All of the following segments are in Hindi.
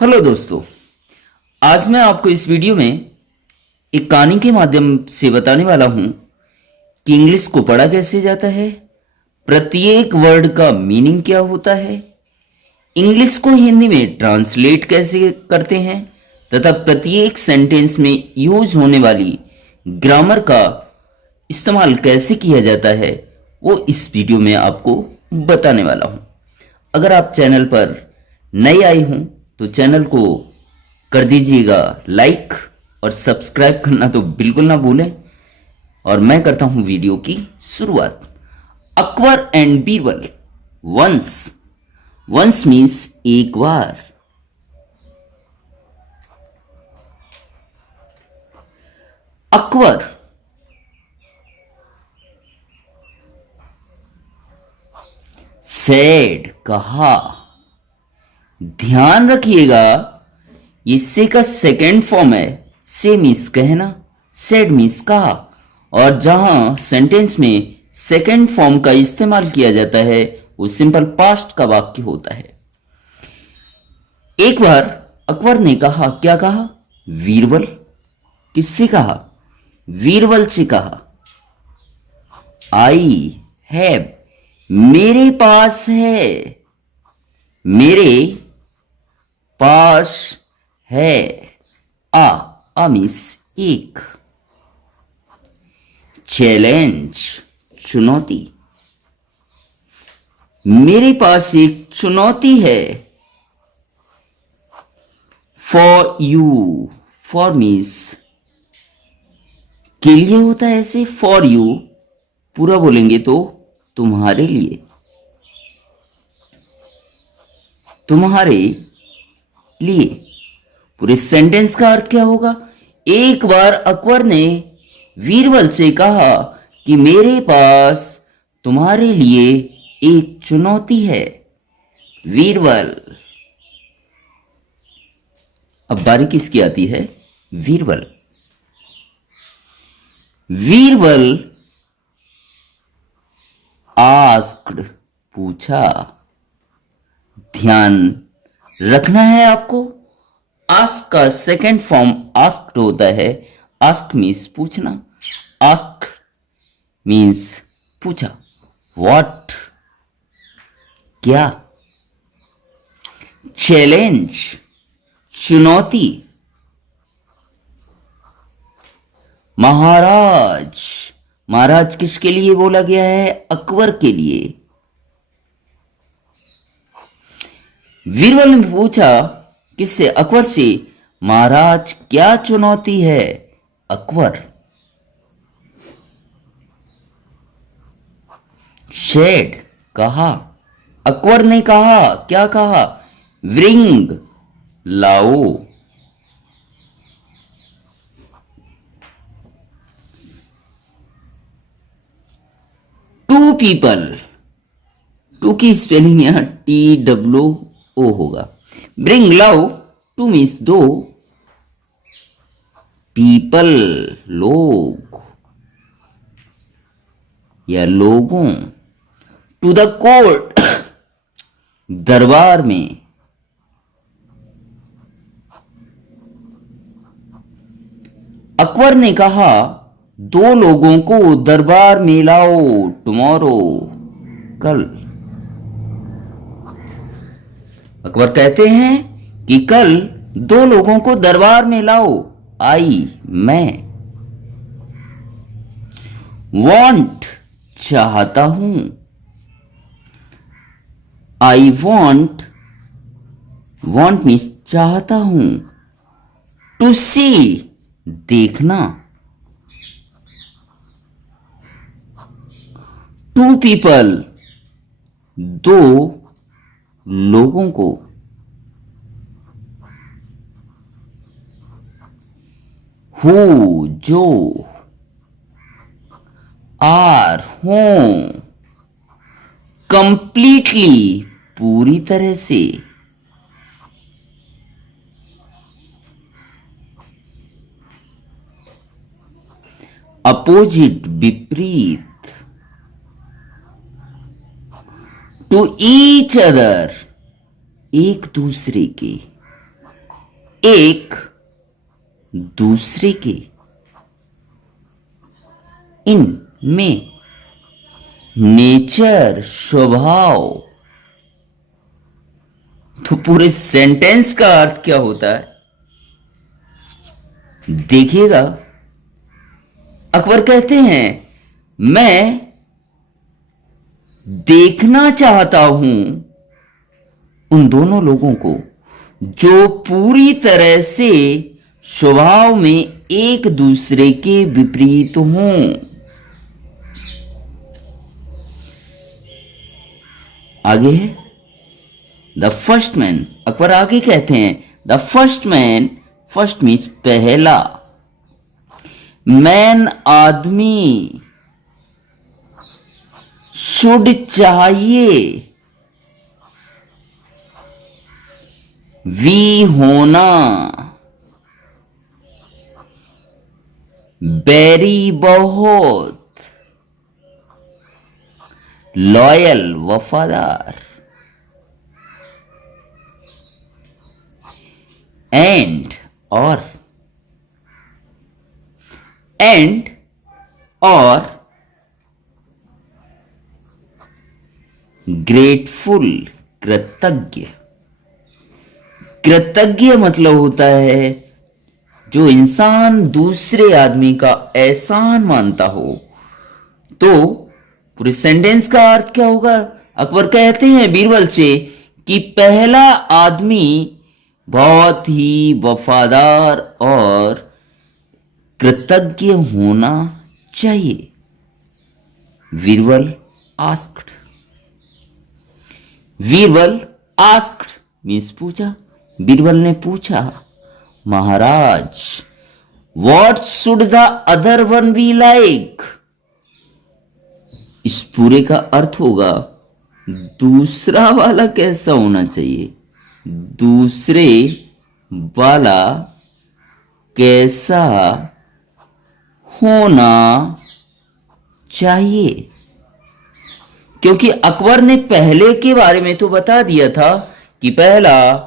हेलो दोस्तों। आज मैं आपको इस वीडियो में एक कहानी के माध्यम से बताने वाला हूं कि इंग्लिश को पढ़ा कैसे जाता है, प्रत्येक वर्ड का मीनिंग क्या होता है, इंग्लिश को हिंदी में ट्रांसलेट कैसे करते हैं तथा प्रत्येक सेंटेंस में यूज होने वाली ग्रामर का इस्तेमाल कैसे किया जाता है, वो इस वीडियो में आपको बताने वाला हूं। अगर आप चैनल पर नए आए हों तो चैनल को कर दीजिएगा लाइक और सब्सक्राइब करना तो बिल्कुल ना भूलें। और मैं करता हूं वीडियो की शुरुआत। Akbar and Birbal. Once. Once means एक बार। अकबर सेड कहा। ध्यान रखिएगा ये से का सेकेंड फॉर्म है। से मीन्स कहना, सेड मीन्स कहा, और जहां सेंटेंस में सेकेंड फॉर्म का इस्तेमाल किया जाता है वो सिंपल पास्ट का वाक्य होता है। एक बार अकबर ने कहा, क्या कहा? बीरबल। किससे कहा? बीरबल से कहा। आई हैव, मेरे पास है, मेरे पास है। आ मीन्स एक। चैलेंज, चुनौती। मेरे पास एक चुनौती है। फॉर यू, फॉर मीन्स के लिए होता है ऐसे। फॉर यू पूरा बोलेंगे तो तुम्हारे लिए, तुम्हारे लिए। पूरे सेंटेंस का अर्थ क्या होगा? एक बार अकबर ने बीरबल से कहा कि मेरे पास तुम्हारे लिए एक चुनौती है। बीरबल। अब बारी किसकी आती है? बीरबल। बीरबल आस्क्ड, पूछा। ध्यान रखना है आपको, आस्क का सेकेंड फॉर्म आस्क्ड होता है। आस्क मीन्स पूछना, आस्क मीन्स पूछा। व्हाट, क्या। चैलेंज, चुनौती। महाराज, महाराज किसके लिए बोला गया है? अकबर के लिए। बीरबल ने पूछा किससे? अकबर से, महाराज क्या चुनौती है? अकबर। शेड, कहा। अकबर ने कहा, क्या कहा? ब्रिंग, लाओ। टू पीपल, टू की स्पेलिंग यहां TWO होगा। ब्रिंग, लाओ। टू मीन्स दो, पीपल लोग या लोगों। टू द कोर्ट, दरबार में। अकबर ने कहा दो लोगों को दरबार में लाओ टुमारो, कल। अकबर कहते हैं कि कल दो लोगों को दरबार में लाओ। आई, मैं। वॉन्ट, चाहता हूं। आई वॉन्ट, वॉन्ट मीन्स चाहता हूं। टू सी, देखना। टू पीपल, दो लोगों को। हु, जो। आर, हों। कंप्लीटली, पूरी तरह से। अपोजिट, विपरीत। टू ईच अदर, एक दूसरे के। एक दूसरे के इन में नेचर स्वभाव। तो पूरे सेंटेंस का अर्थ क्या होता है देखिएगा। अकबर कहते हैं मैं देखना चाहता हूं उन दोनों लोगों को जो पूरी तरह से स्वभाव में एक दूसरे के विपरीत हों। आगे है द फर्स्ट मैन। अकबर आगे कहते हैं the first man, first means पहला, मैन आदमी, शुड चाहिए, वी होना, बेरी बहुत, लॉयल वफादार, एंड और, एंड और, ग्रेटफुल कृतज्ञ। कृतज्ञ मतलब होता है जो इंसान दूसरे आदमी का एहसान मानता हो। तो पूरे सेंटेंस का अर्थ क्या होगा? अकबर कहते हैं बीरबल से कि पहला आदमी बहुत ही वफादार और कृतज्ञ होना चाहिए। Birbal asked, Birbal asked means पूछा। बीरबल ने पूछा महाराज what should the other one be like. इस पूरे का अर्थ होगा दूसरा वाला कैसा होना चाहिए, दूसरे वाला कैसा होना चाहिए। क्योंकि अकबर ने पहले के बारे में तो बता दिया था कि पहला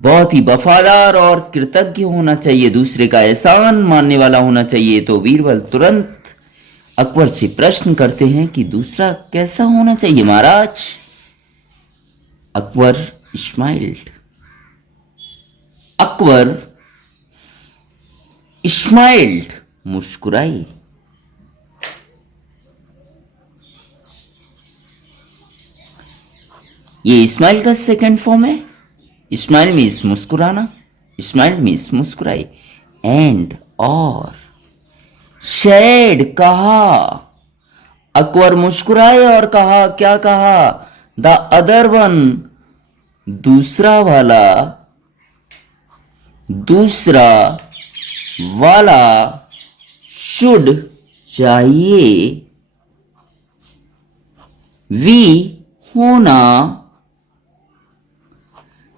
बहुत ही वफादार और कृतज्ञ होना चाहिए, दूसरे का एहसान मानने वाला होना चाहिए। तो बीरबल तुरंत अकबर से प्रश्न करते हैं कि दूसरा कैसा होना चाहिए महाराज। अकबर स्माइल्ड, अकबर स्माइल्ड मुस्कुराई। ये स्माइल का सेकंड फॉर्म है। स्माइल मीन्स मुस्कुराना, स्माइल मीन्स मुस्कुराई। एंड और, शेड कहा। अकबर मुस्कुराए और कहा, क्या कहा? द अदर वन दूसरा वाला, दूसरा वाला शुड चाहिए, वी होना,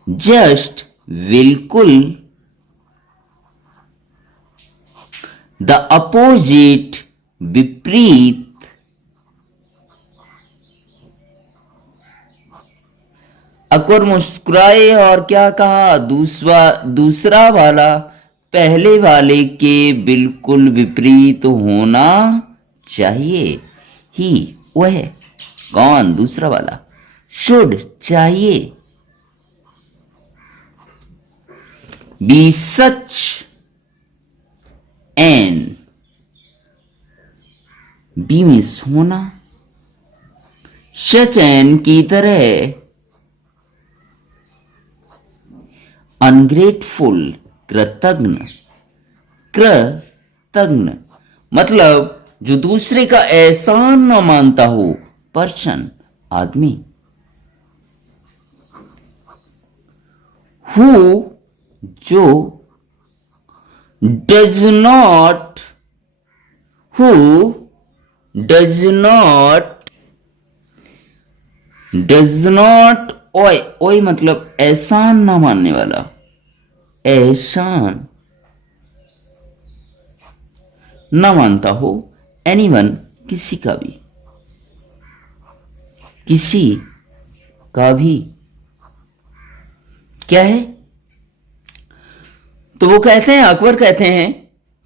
जस्ट बिल्कुल, द अपोजिट विपरीत, अकबर मुस्कुराए और क्या कहा? दूसरा वाला पहले वाले के बिल्कुल विपरीत होना चाहिए। ही वह, कौन? दूसरा वाला। शुड चाहिए, be such an, be means होना, सच एन की तरह, अनग्रेटफुल कृतज्ञ, कृतज्ञ मतलब जो दूसरे का एहसान न मानता हो, पर्सन आदमी। हु जो, does not, who does not, does not ओए, ओए मतलब एहसान ना मानने वाला, एहसान ना मानता हो, एनीवन किसी का भी, किसी का भी। क्या है? तो वो कहते हैं, अकबर कहते हैं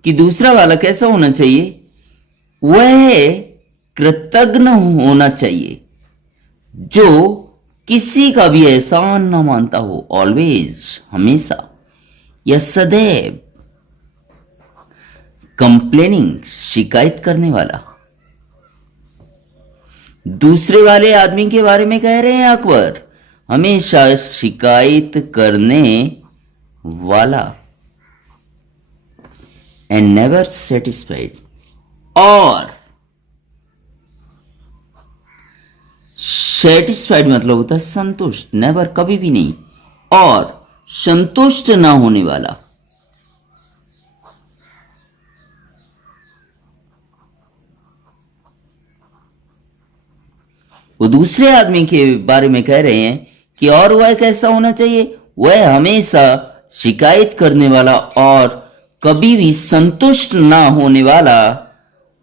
कि दूसरा वाला कैसा होना चाहिए? वह कृतज्ञ होना चाहिए जो किसी का भी एहसान ना मानता हो, ऑलवेज, हमेशा या सदैव। कंप्लेनिंग, शिकायत करने वाला। दूसरे वाले आदमी के बारे में कह रहे हैं अकबर, हमेशा शिकायत करने वाला। एंड नेवर सेटिस्फाइड, और सेटिस्फाइड मतलब होता है संतुष्ट, नेवर कभी भी नहीं, और संतुष्ट ना होने वाला। वो दूसरे आदमी के बारे में कह रहे हैं कि और वह कैसा होना चाहिए? वह हमेशा शिकायत करने वाला और कभी भी संतुष्ट ना होने वाला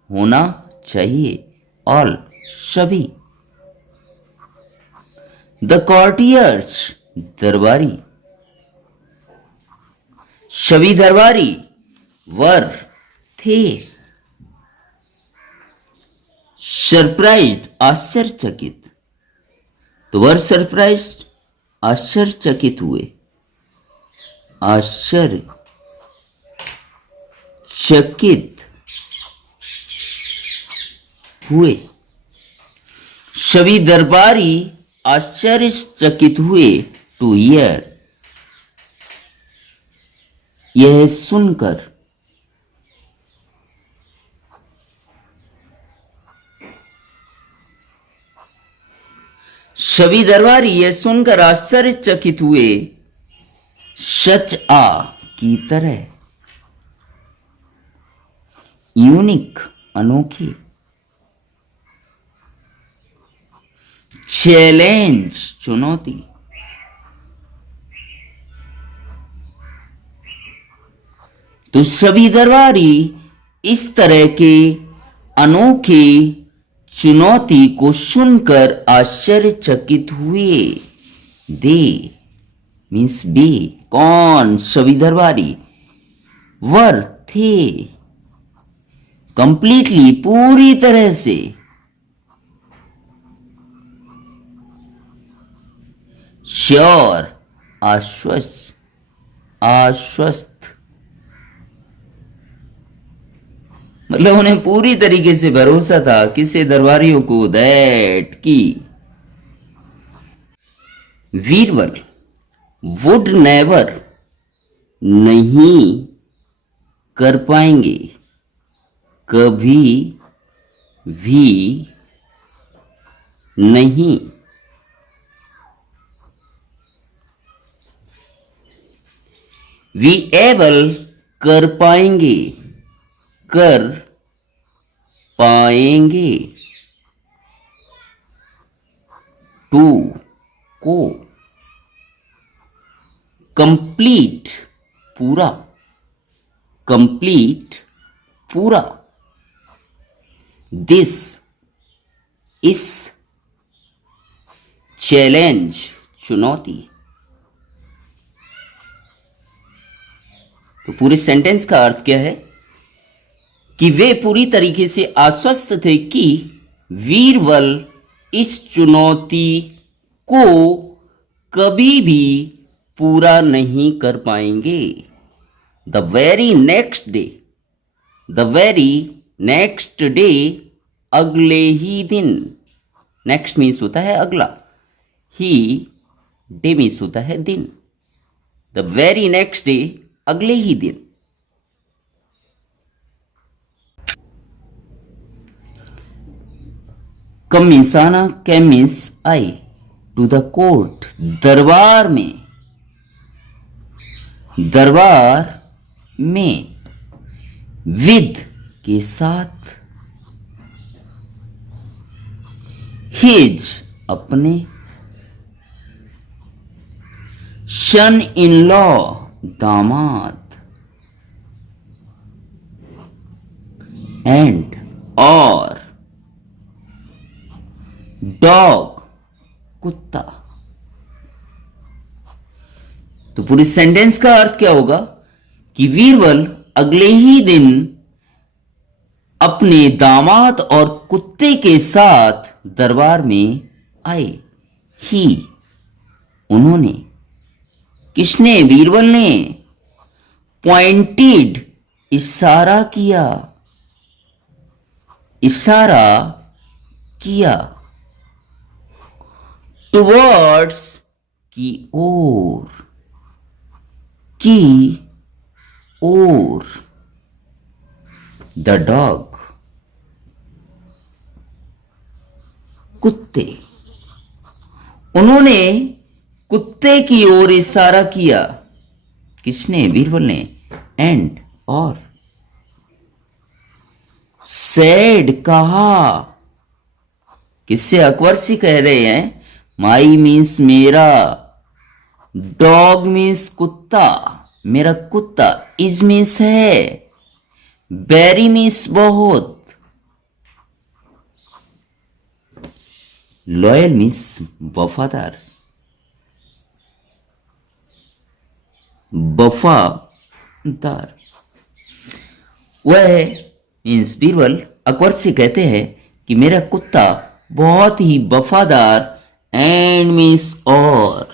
होना चाहिए, ऑल, सभी। द कॉर्टियर्स, दरबारी, सभी दरबारी वर, थे। सरप्राइज्ड, आश्चर्यचकित, तो वर सरप्राइज्ड, आश्चर्यचकित हुए, आश्चर्यचकित हुए। सभी दरबारी आश्चर्यचकित हुए, टू हियर, यह सुनकर। सभी दरबारी यह सुनकर आश्चर्यचकित हुए, सच आ की तरह, यूनिक, अनोखी। चैलेंज, चुनौती। तो सभी दरबारी इस तरह के अनोखी चुनौती को सुनकर आश्चर्यचकित हुए। दे मीन्स बी, कौन? सभी दरबारी, वर, थे, कंप्लीटली, पूरी तरह से, श्योर, आश्वस्त, आश्वस्त, मतलब उन्हें पूरी तरीके से भरोसा था किसे? दरबारियों को, दैट की वीरबल वुड नेवर, नहीं कर पाएंगे, कभी भी नहीं। वी एबल, कर पाएंगे, कर पाएंगे, टू, को, कंप्लीट, पूरा, कंप्लीट, पूरा, दिस, इस, चैलेंज, चुनौती। तो पूरे सेंटेंस का अर्थ क्या है? कि वे पूरी तरीके से आश्वस्त थे कि वीरबल इस चुनौती को कभी भी पूरा नहीं कर पाएंगे। The very next day, the very next day, अगले ही दिन। नेक्स्ट मीन्स होता है अगला, ही, डे मीन्स होता है दिन। द वेरी नेक्स्ट डे, अगले ही दिन। कम मीन्स आना, कैम मीन्स आई, टू द कोर्ट, दरबार में, दरबार में, विद, के साथ, हिज, अपने, सन इन लॉ, दामाद, एंड, और, डॉग, कुत्ता। तो पूरी सेंटेंस का अर्थ क्या होगा? कि बीरबल अगले ही दिन अपने दामाद और कुत्ते के साथ दरबार में आए। ही उन्होंने, किसने? बीरबल ने। पॉइंटेड, इशारा किया, इशारा किया। टुवर्ड्स, की ओर, की ओर। द डॉग, कुत्ते। उन्होंने कुत्ते की ओर इशारा किया। किसने? बीरबल ने। एंड, और। सेड, कहा। किससे? अकबर से कह रहे हैं। माई मीन्स मेरा, डॉग मीन्स कुत्ता, मेरा कुत्ता। इज मीन्स है, वेरी मीन्स बहुत, लॉयल मीन्स वफादार, वफादार। वह मीन्स बीरबल अकबर से कहते हैं कि मेरा कुत्ता बहुत ही वफादार, एंड मीन्स और,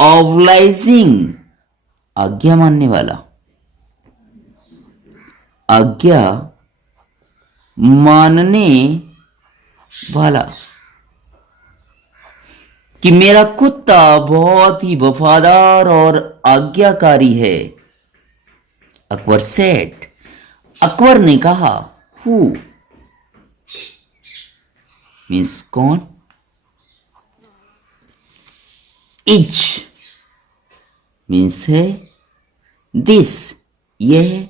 ऑब्लाइजिंग, आज्ञा मानने वाला, आज्ञा मानने वाला। कि मेरा कुत्ता बहुत ही वफादार और आज्ञाकारी है। अकबर सेड, अकबर ने कहा। हु मीन्स कौन? इज मीन्स है, दिस यह,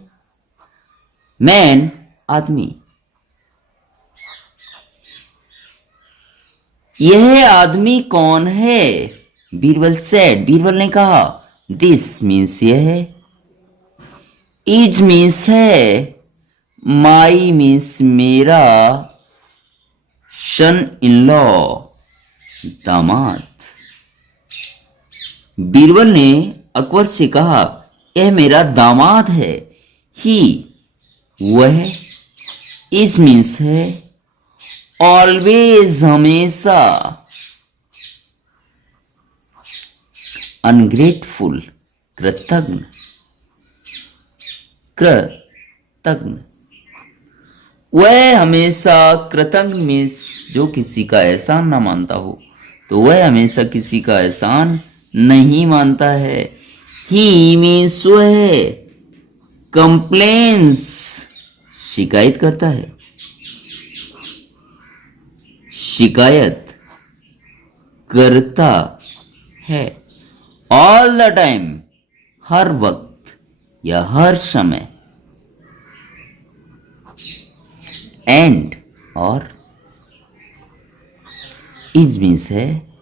मैन आदमी, यह आदमी कौन है? बीरबल सेड, बीरबल ने कहा। दिस मीन्स यह है, इज मीन्स है, माई मीन्स मेरा, सन इन लॉ, दामाद। बीरबल ने अकबर से कहा, यह मेरा दामाद है। ही वह, इज मीन्स है, ऑलवेज हमेशा, अनग्रेटफुल कृतज्ञ, कृतज्ञ। वह हमेशा कृतज्ञ मीन्स जो किसी का एहसान ना मानता हो, तो वह हमेशा किसी का एहसान नहीं मानता है। ही मीन्स वह, कंप्लेन्स, शिकायत करता है, शिकायत करता है। ऑल द टाइम, हर वक्त या हर समय। एंड, और। इज मीन्स है,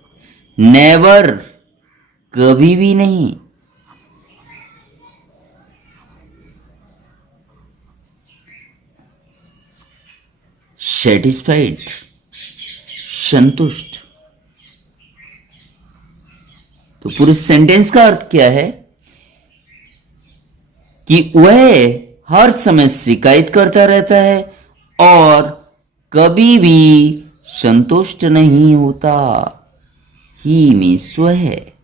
नेवर, कभी भी नहीं। सेटिस्फाइड, संतुष्ट। तो पूरे सेंटेंस का अर्थ क्या है? कि वह हर समय शिकायत करता रहता है और कभी भी संतुष्ट नहीं होता। ही मीन्स वह है,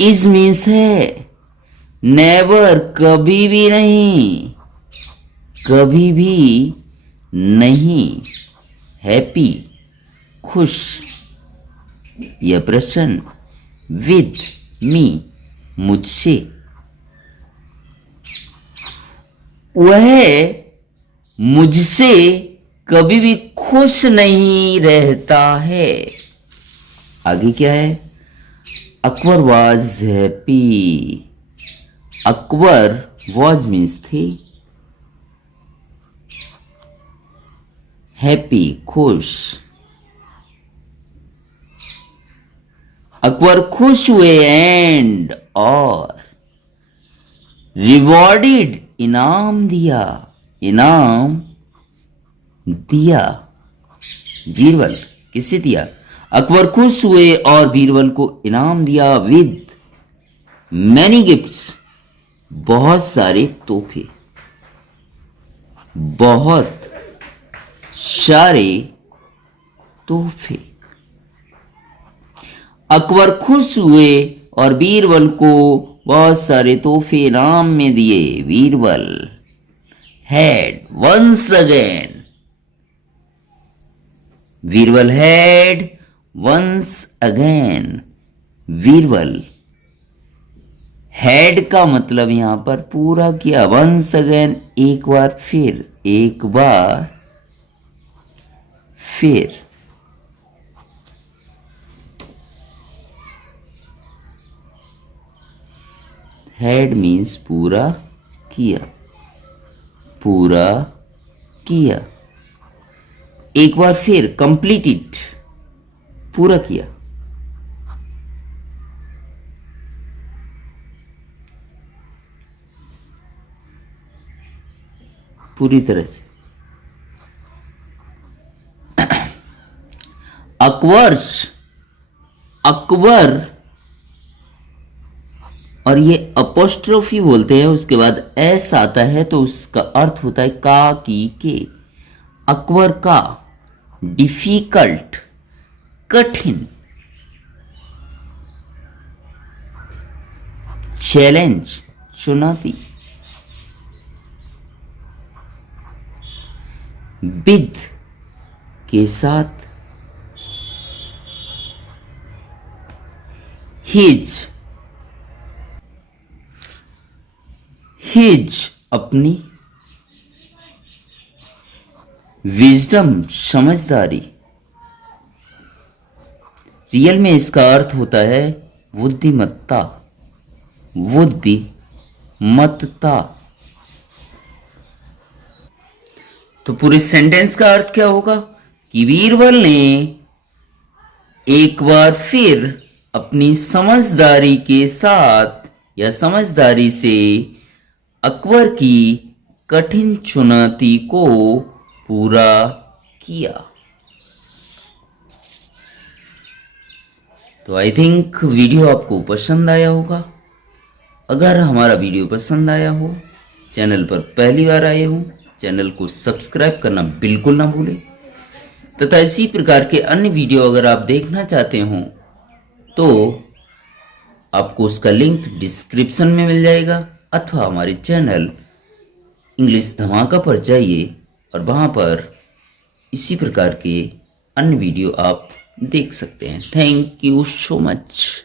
इज मीन्स है, नेवर, कभी भी नहीं, कभी भी नहीं। हैप्पी, खुश या प्रसन्न। विद मी, मुझसे। वह मुझसे कभी भी खुश नहीं रहता है। आगे क्या है? Akbar was happy. Akbar was means थे, हैप्पी, खुश। अकबर खुश हुए, एंड, और। रिवॉर्डेड, इनाम दिया, इनाम दिया। बीरबल किसे दिया? अकबर खुश हुए और बीरबल को इनाम दिया। विद मैनी गिफ्ट्स, बहुत सारे तोहफे, बहुत सारे तोहफे। अकबर खुश हुए और बीरबल को बहुत सारे तोहफे इनाम में दिए। Birbal had once again, Birbal had once again. Birbal had का मतलब यहां पर पूरा किया, वंस अगेन एक बार फिर, एक बार फिर। हैड मीन्स पूरा किया, पूरा किया। एक बार फिर, कंप्लीटेड, पूरा किया। पूरी तरह से। अकवर्स, अकबर, और ये अपोस्ट्रोफी बोलते हैं, उसके बाद एस आता है तो उसका अर्थ होता है का, की, के। अकबर का, डिफिकल्ट, कठिन। चैलेंज, चुनौती। विद, के साथ। हिज, हिज अपनी। विजडम, समझदारी। रियल में इसका अर्थ होता है बुद्धिमत्ता, बुद्धिमत्ता। तो पूरे सेंटेंस का अर्थ क्या होगा कि बीरबल ने एक बार फिर अपनी समझदारी के साथ या समझदारी से अकबर की कठिन चुनौती को पूरा किया। तो आई थिंक वीडियो आपको पसंद आया होगा। अगर हमारा वीडियो पसंद आया हो, चैनल पर पहली बार आए हो, चैनल को सब्सक्राइब करना बिल्कुल ना भूलें। तथा इसी प्रकार के अन्य वीडियो अगर आप देखना चाहते हो तो आपको उसका लिंक डिस्क्रिप्शन में मिल जाएगा, अथवा हमारे चैनल इंग्लिश धमाका पर जाइए और वहाँ पर इसी प्रकार के अन्य वीडियो आप देख सकते हैं। Thank you so much.